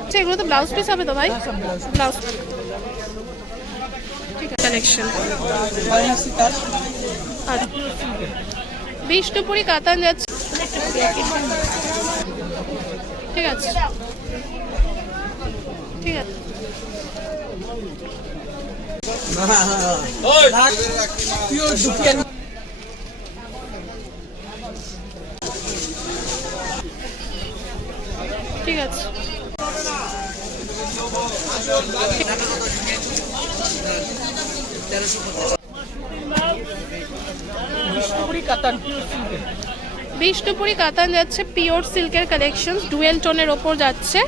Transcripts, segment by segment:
আচ্ছা এগুলো তো ব্লাউজ পিস হবে তো ভাই? ব্লাউজ ঠিক আছে। কালেকশন বিষ্ণুপুরি কাতান যাচ্ছে। ঠিক আছে। ঠিক আছে। ঠিক আছে বিষ্ণুপুরি কাতান। যাচ্ছে, পিওর সিল্কের কালেকশন ডুয়েল টোনের ওপর যাচ্ছে।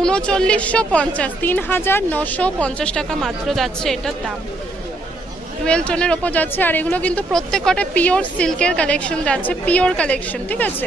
উনচল্লিশশো পঞ্চাশ তিন হাজার নশো পঞ্চাশ টাকা মাত্র যাচ্ছে এটার দাম। ডুয়েল টোনের ওপর যাচ্ছে, আর এগুলো কিন্তু প্রত্যেক কটা পিওর সিল্কের কালেকশন যাচ্ছে, পিওর কালেকশন ঠিক আছে?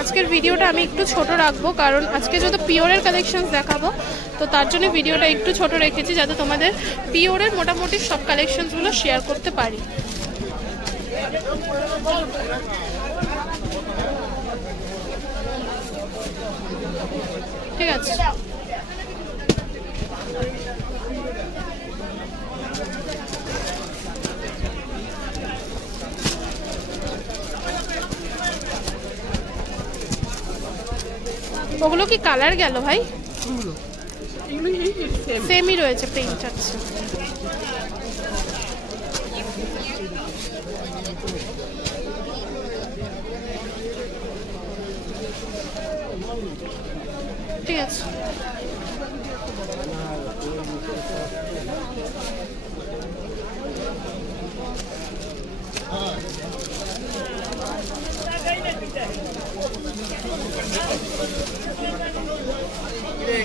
আজকের ভিডিওটা আমি একটু ছোট রাখব, কারণ আজকে যেহেতু পিওরের কালেকশন দেখাবো, তো তার জন্য ভিডিওটা একটু ছোট রেখেছি যাতে তোমাদের পিওরের মোটামুটি সব কালেকশনসগুলো শেয়ার করতে পারি। ঠিক আছে? ওগুলো কি কালার গেল ভাই? সেমই রয়েছে প্রিন্ট আচ্ছা। ঠিক আছে।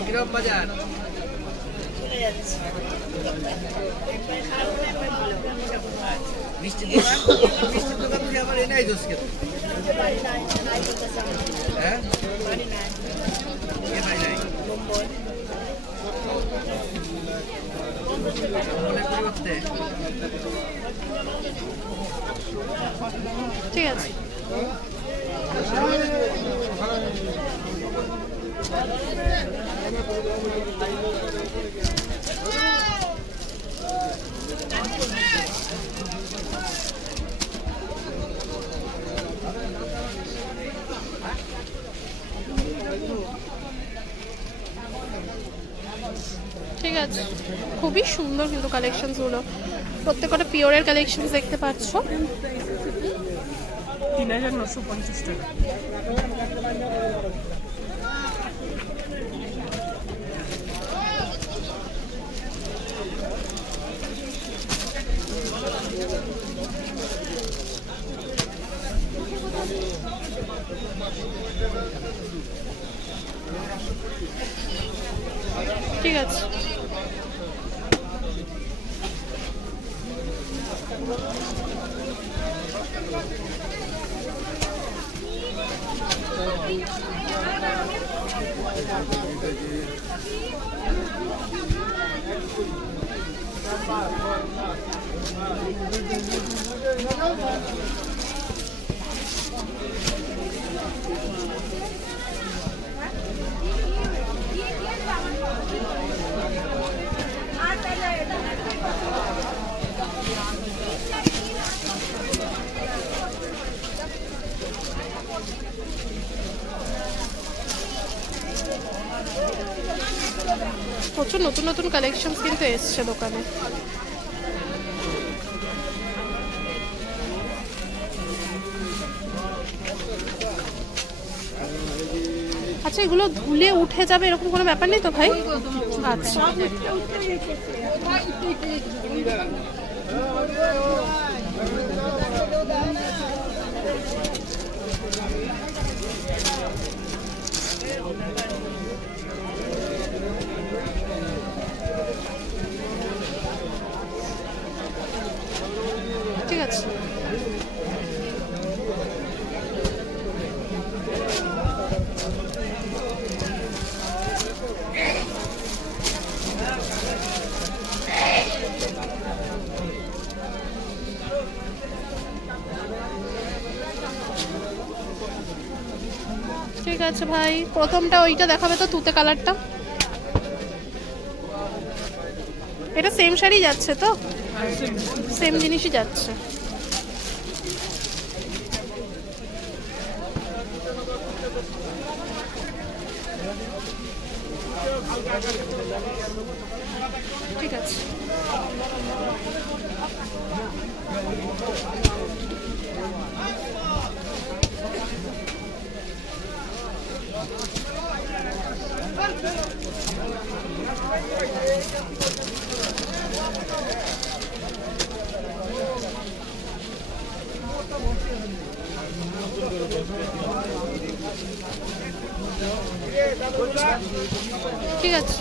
গ্রাম বাজার মিষ্টি দোকান মিষ্টি দোকান থেকে এনে আইজোস কেন হ্যাঁ পরিবর্তে ঠিক আছে ঠিক আছে। খুবই সুন্দর কিন্তু কালেকশনসগুলো প্রত্যেকটা পিওরের কালেকশন দেখতে পাচ্ছ। তিন হাজার নশো পঞ্চাশ টাকা ঠিক আছে Thank you. প্রচুর নতুন নতুন কালেকশন কিন্তু এসছে দোকানে। আচ্ছা এগুলো ধুলে উঠে যাবে এরকম কোনো ব্যাপার নেই তো ভাই? আচ্ছা। আছে ভাই। প্রথমটা ওইটা দেখাবে তো তুতে কালারটা। এটা সেম শাড়ি যাচ্ছে তো? সেম জিনিসই যাচ্ছে ঠিক আছে ঠিক আছে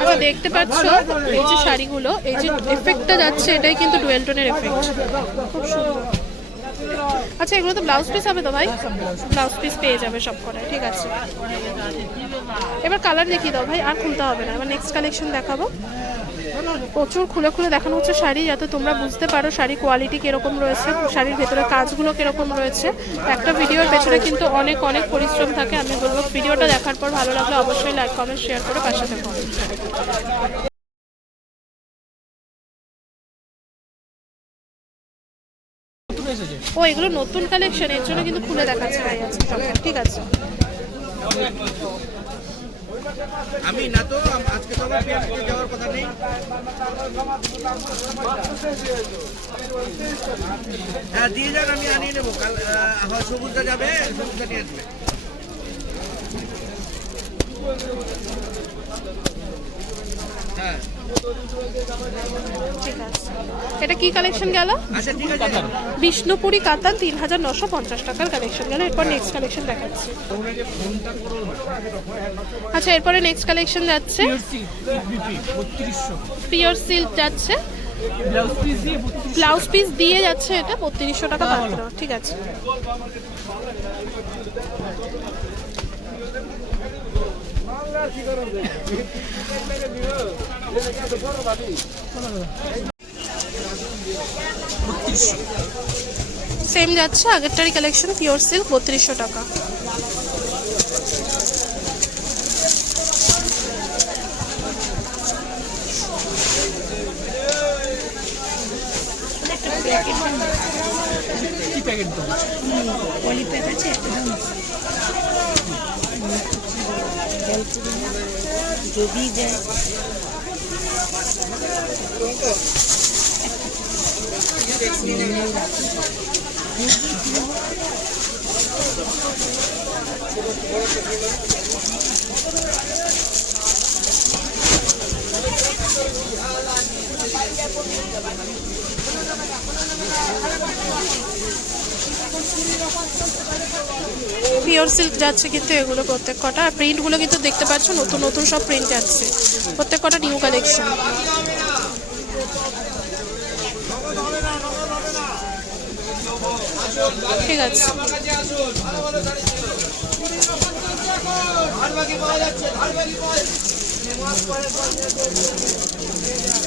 আচ্ছা দেখতে পাচ্ছ এই যে শাড়িগুলো, এই যে এফেক্টটা যাচ্ছে, এটাই কিন্তু ডুয়েল টোনের এফেক্ট খুব আচ্ছা এগুলো তো ব্লাউজ পিস হবে তো ভাই? ব্লাউজ পিস পেয়ে যাবে সব করে ঠিক আছে। এবার কালার দেখিয়ে দাও ভাই, আর খুলতে হবে না। এবার নেক্সট কালেকশন দেখাবো। প্রচুর খুলে খুলে দেখানো হচ্ছে শাড়ি, যাতে তোমরা বুঝতে পারো শাড়ি কোয়ালিটি কীরকম রয়েছে, শাড়ির ভেতরে কাজগুলো কীরকম রয়েছে। একটা ভিডিওর পেছনে কিন্তু অনেক অনেক পরিশ্রম থাকে, আমি বলব। ভিডিওটা দেখার পর ভালো লাগলে অবশ্যই লাইক কমেন্ট শেয়ার করে পাশে থাকো। নতুন ও, এগুলো নতুন কালেকশন এর জন্য কিন্তু খুলে দেখাচ্ছে। ভাই ঠিক আছে। আমি না তো আজকে তো আমার পেয়ারিতে যাওয়ার কথা নেই। হ্যাঁ দিয়ে যান আমি আনিয়ে নেব। কাল আহ, হয় সবুজটা যাবে সবুজটা নিয়ে আসবে। হ্যাঁ। এটা কি কালেকশন গেল? বিষ্ণুপুরি কাতান তিন হাজার নশো পঞ্চাশ টাকার কালেকশন গেল। এরপর নেক্সট কালেকশন দেখাচ্ছি। আচ্ছা এরপরে নেক্সট কালেকশন যাচ্ছে। পিওর সিল্ক যাচ্ছে। ব্লাউজ পিস দিয়ে যাচ্ছে এটা, বত্রিশশো টাকা মাত্র ঠিক আছে। সেম যাচ্ছে আগেরটারই কালেকশন পিওর সিল্ক বত্রিশশো টাকা। প্যাকেট দেবো পলিপ্যাক আছে একটা দাম যদি যায় পিওর সিল্ক যাচ্ছে কিন্তু এগুলো প্রত্যেক কটা। আর প্রিন্টগুলো কিন্তু দেখতে পাচ্ছ, নতুন নতুন সব প্রিন্ট যাচ্ছে। প্রত্যেক কটা নিউ কালেকশন ঠিক আছে।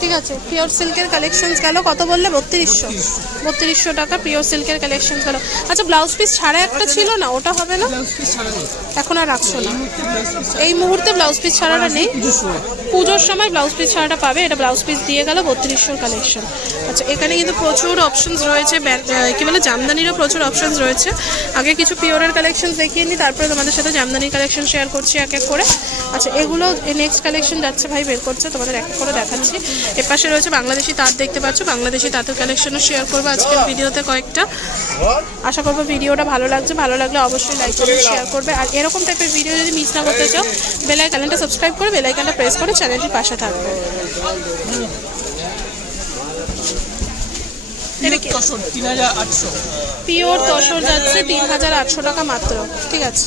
ঠিক আছে পিওর সিল্কের কালেকশনস গেল কত বললে? বত্রিশশো। বত্রিশশো টাকা পিওর সিল্কের কালেকশন গেল। আচ্ছা ব্লাউজ পিস ছাড়া একটা ছিল না? ওটা হবে না? এখন আর রাখছো না। এই মুহূর্তে ব্লাউজ পিস ছাড়াটা নেই? পুজোর সময়। ব্লাউজ পিস ছাড়াটা পাবে এটা ব্লাউজ পিস দিয়ে গেল বত্রিশশোর কালেকশন আচ্ছা এখানে কিন্তু প্রচুর অপশনস রয়েছে কি বলে জামদানিরও প্রচুর অপশনস রয়েছে। আগে কিছু পিওরের কালেকশন দেখিয়ে নিই তারপরে তোমাদের সাথে জামদানির কালেকশন শেয়ার করছি এক এক করে। আচ্ছা এগুলো নেক্সট কালেকশন যাচ্ছে ভাই বের করছে তোমাদের এক এক করে দেখাচ্ছি। এর পাশে রয়েছে বাংলাদেশি তাঁত দেখতে পাচ্ছ বাংলাদেশি তাঁতের কালেকশনও শেয়ার করব আজকের ভিডিওতে কয়েকটা। আশা করব ভিডিওটা ভালো লাগছে ভালো লাগলে অবশ্যই লাইক করবে শেয়ার করবে। আর এরকম টাইপের ভিডিও যদি মিস না করতে চাও বেলাইকানটা সাবস্ক্রাইব করে বেলাইকানটা প্রেস করে চ্যানেলটির পাশে থাকবে। পিওর তসর যাচ্ছে তিন হাজার আটশো টাকা মাত্র ঠিক আছে।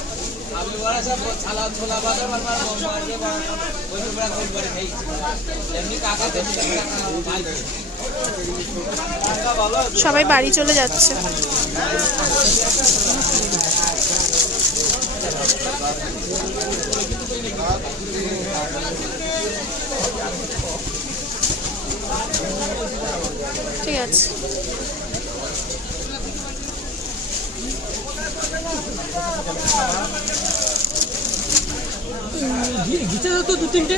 আমি সব ছালা ছোলা মোমবাড়ি ওই খাইছি এমনি কাকা সবাই বাড়ি চলে যাচ্ছে। ঠিক আছে। তো দু তিনটে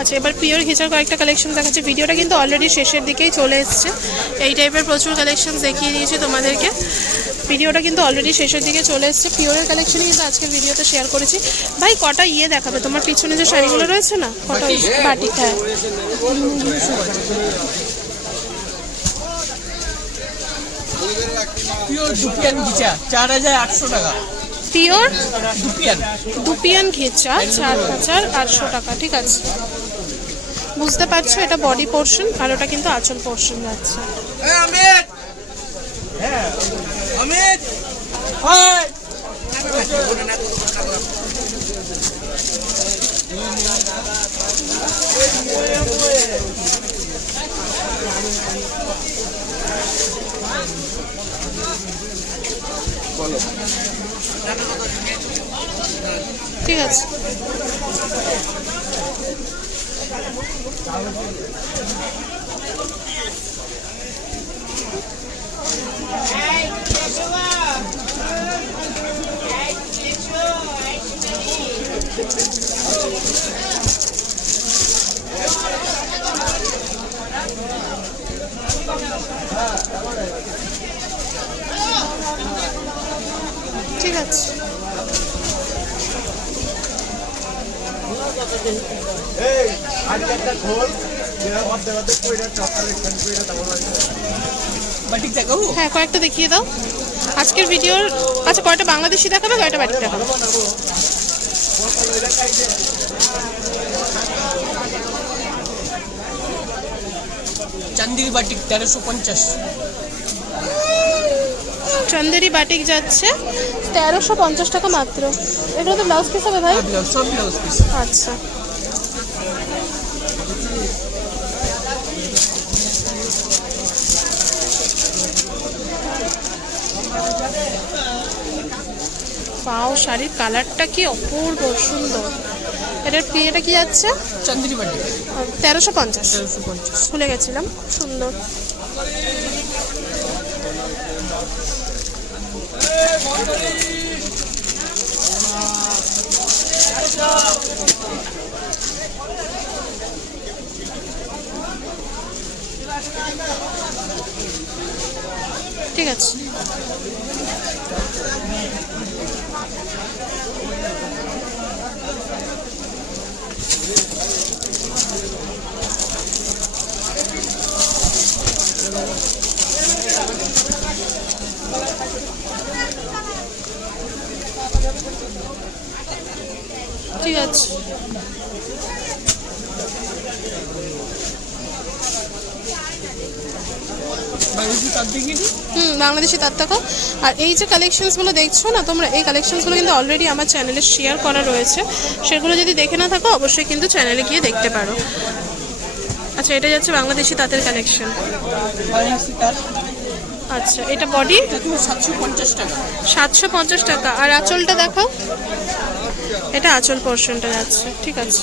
আচ্ছা এবার পিওর ঘিচার কয়েকটা কালেকশন দেখাচ্ছে। ভিডিওটা কিন্তু অলরেডি শেষের দিকেই চলে এসছে। এই টাইপের প্রচুর কালেকশন দেখিয়ে দিয়েছি তোমাদেরকে। ভিডিওটা কিন্তু অলরেডি শেষের দিকে চলে এসছে। পিওরের কালেকশনই কিন্তু আজকে ভিডিওতে শেয়ার করেছি। ভাই কটা ইয়ে দেখাবে? তোমার পিছনে যে শাড়িগুলো রয়েছে না? কটা বাটিক হ্যাঁ। পিওর দুপিয়ান ঘিচা চার হাজার আটশো টাকা। পিওর দুপিয়ান দুপিয়ান ঘেচা চার হাজার আটশো টাকা ঠিক আছে। বুঝতে পারছ এটা বডি পোর্শন আর ওটা কিন্তু আঁচল পোর্শন যাচ্ছে। অমিত ঠিক আছে। ঠিক আছে। দেখাবো হ্যাঁ কয়েকটা দেখিয়ে দাও। আজকের ভিডিওর আচ্ছা কয়টা বাংলাদেশি দেখাবে, কয়টা বাড়ি দেখাবে? চান্দির বাটিক তেরোশো পঞ্চাশ। চন্দেরি বাটিক যাচ্ছে তেরোশো পঞ্চাশ টাকা মাত্র। এগুলো তো ব্লাউজ পিস হবে ভাই? ব্লাউজ সব ব্লাউজ পিস আচ্ছা। পাও শাড়ির কালারটা কি অপূর্ব সুন্দর। এটার এটা কি যাচ্ছে? চান্দির বাটিক তেরোশো পঞ্চাশ। তেরোশো পঞ্চাশ। ভুলে গেছিলাম সুন্দর। ঠিক আছে। ঠিক আছে। বাংলাদেশি তার দেখিয়ে হুম বাংলাদেশি তার টাকা আর এই যে কালেকশনসগুলো দেখছ না তোমরা এই কালেকশনসগুলো কিন্তু অলরেডি আমার চ্যানেলে শেয়ার করা রয়েছে। সেগুলো যদি দেখে না থাকো অবশ্যই কিন্তু চ্যানেলে গিয়ে দেখতে পারো। আচ্ছা এটা যাচ্ছে বাংলাদেশি তাঁতের কালেকশন আচ্ছা এটা বডি সাতশো পঞ্চাশ টাকা। সাতশো পঞ্চাশ টাকা। আর আঁচলটা দেখাও এটা আঁচল পোর্শনটা যাচ্ছে ঠিক আছে।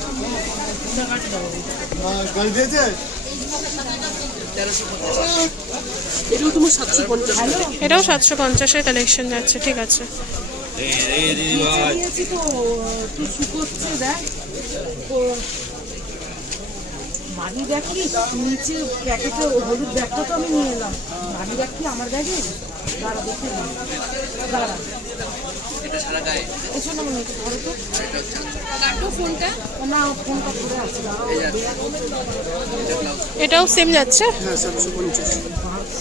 এটাও সাতশো পঞ্চাশের কালেকশন যাচ্ছে, ঠিক আছে। মাটি দেখি নিচে প্যাকেটে হলুদ ব্যাগটা তো আমি নিয়ে এলাম। মাটি দেখি আমার ব্যাগে? দাঁড়া, দেখে। দাঁড়া। এটাও সেম যাচ্ছে? হ্যাঁ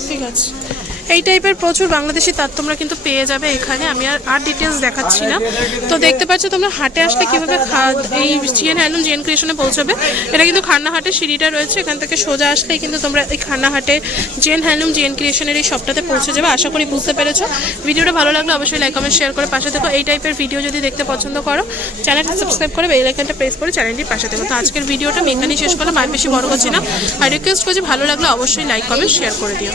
ঠিক আছে। এই টাইপের প্রচুর বাংলাদেশি তার তোমরা কিন্তু পেয়ে যাবে এখানে। আমি আর আর ডিটেলস দেখাচ্ছি না। তো দেখতে পাচ্ছ তোমরা হাটে আসলে কীভাবে এই জিএন হ্যান্ডলুম জিএন ক্রিয়েশনে পৌঁছবে। এটা কিন্তু খান্না হাটের সিঁড়িটা রয়েছে। এখান থেকে সোজা আসলেই কিন্তু তোমরা এই খান্না হাটে জিএন হ্যান্ডলুম জিএন ক্রিয়েশনের এই শপটাতে পৌঁছে যাবে। আশা করি বুঝতে পেরেছ। ভিডিওটা ভালো লাগলে অবশ্যই লাইক কমেন্ট শেয়ার করে পাশে দেখো এই টাইপের ভিডিও যদি দেখতে পছন্দ করো চ্যানেলটা সাবস্ক্রাইব করে বেল আইকনটা প্রেস করে চ্যানেলটির পাশে দেখো তো আজকের ভিডিওটা আমি শেষ করলাম। আর বেশি বড় করছি না। আর রিকোয়েস্ট করছি ভালো লাগলে অবশ্যই লাইক কমেন্ট শেয়ার করে দিও।